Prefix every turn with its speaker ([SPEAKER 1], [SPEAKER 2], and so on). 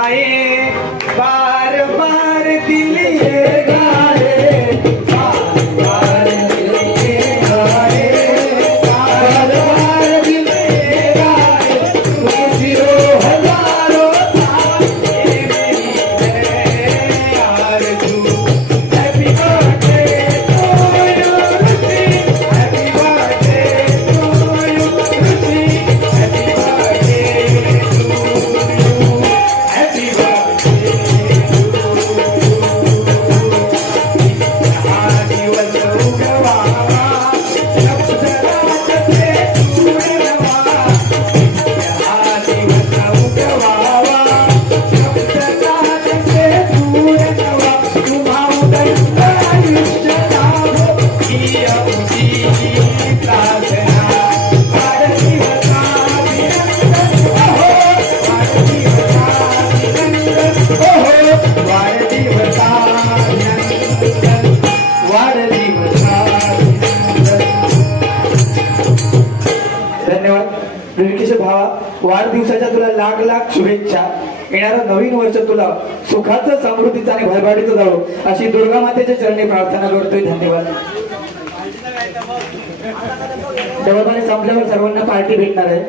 [SPEAKER 1] आए। वाढदिवसाच्या तुला लाख लाख शुभेच्छा. येणारं नवीन वर्ष तुला सुखाचं समृद्धीचं आणि भरभाटीचं जावं. अशी दुर्गा मातेच्या चरणी प्रार्थना करतोय. धन्यवाद. दवाखाने संपल्यावर सर्वांना पार्टी भेटणार आहे.